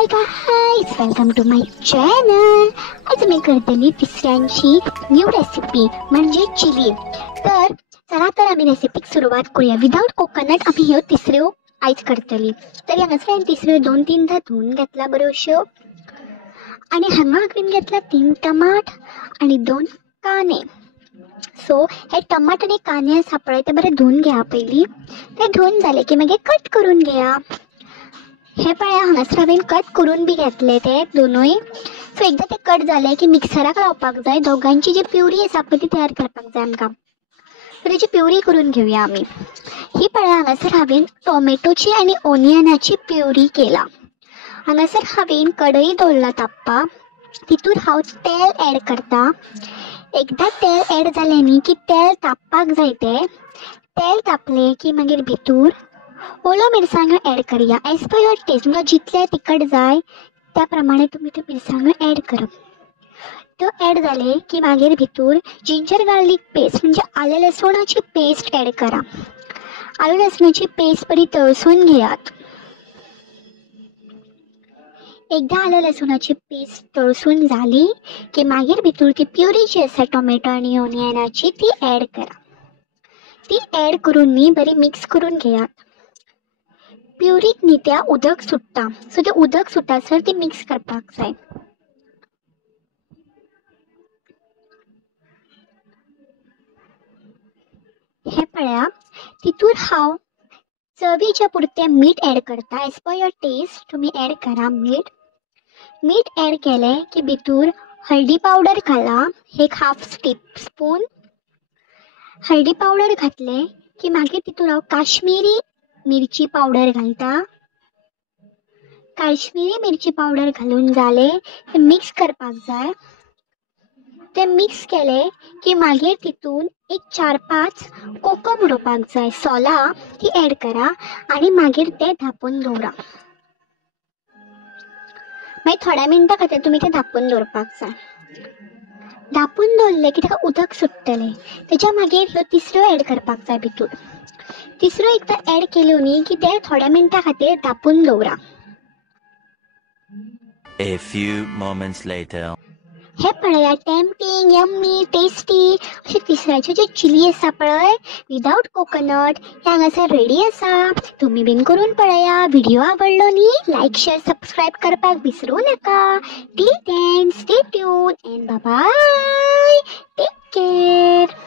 High guys, welcome to my channel. आज मी करतली तिसऱ्यांची न्यू रेसिपी म्हणजे चिली। चला आम्ही रेसिपीक सुरुवात करूया। विदाउट कोकोनट आम्ही ह्यो तिसऱ्यो आयज करतली। तर हांगासर हांवें तिसऱ्यो 2-3 धुवून घेतला बरोश्यो आणि हांगा हांवें घेतला 3 टमाट आणि 2 कांदे। सो हे टमाट आणि कांदे आसा पळय ते बरे धुवून घेया पयलीं। ते धुवून जाले की मागीर कट करून घेया। हे पळया हांगासर हांवें कट करून बी घेतले ते दोनूय। सो एकदा ते कट जाले की मिक्सराक लावपाक जाय। दोगांची जी प्युरी आसा पळय ती तयार करपाक जाय आमकां। सो तेची प्युरी करून घेवया आमी। ही पळया हांगासर हांवें टोमॅटोची आणि ओनियनाची प्युरी केला। हांगासर हांवें कढई दवरला तापपाक। तितून हांव तेल ऍड करता। एकदा तेल ऍड जालें न्ही की तेल तापपाक जाय तेल तापले की मागीर भितूर ओलो मिरसांगो ऍड करया। एज पर युअर टेस्ट, तुमकां जितले तिखट जाय त्या प्रमाणे तुम्ही त्यो मिरसांगो ऍड करप। त्यो ऍड जाले की मागीर भितूर जिंजर गार्लिक पेस्ट म्हणजे आले लसणाची पेस्ट ऍड करा। आले लसणाची पेस्ट बरी तळसून घेयात। एकदा आले लसणाची पेस्ट तळसून झाली की मागीर भितूर ती प्युरी जी आसा टोमॅटो आणि ओनियनाची ती ऍड करा। ती ऍड करून न्ही बरी मिक्स करून घेयात। प्युरीक न्ही त्या उदक सुट्टा, सो ते उदक सुट्टासर ती मिक्स करपाक जाय। हे पळया तितूर हांव चवीच्या पुरते मीठ ऍड करता। एज पर युअर टेस्ट तुम्ही ऍड करा मीठ ऍड केले की भितूर हळदी पावडर घाला, एक हाफ टीस्पून हळदी पावडर घातले की मागीर तितूर हांव काश्मीरी मिरची पावडर घालता। काश्मीरी मिरची पावडर घालून जाले ते मिक्स करपाक जाय। ते मिक्स केले की मागीर तितून एक 4-5 कोकम उडोवपाक जाय सोला ती ऍड करा आणि मागीर ते धापून दवरा। मागीर थोड्या मिनटां खातीर तुमी ते धापून दवरपाक जाय। धापून दवरले की ताका उदक सुट्टले। तेच्या मागीर ह्यो तिसऱ्यो ऍड करपाक जाय भितूर। तिसऱ्यो एकदां ऍड केल्यो न्ही की ते थोड्या मिनटां खातीर धापून दवरा। A few moments later. हे पळया टेम्पटिंग, यम्मी, टेस्टी अशी तिसऱ्याची जी चिली आसा पळय विदाउट कोकोनट हे हांगासर रेडी आसा। तुम्ही बीन करून पळया। व्हिडिओ आवडलो न्ही लाईक, शेअर, सबस्क्राईब करपाक विसरू नका। Till then stay tune and bye bye, take care.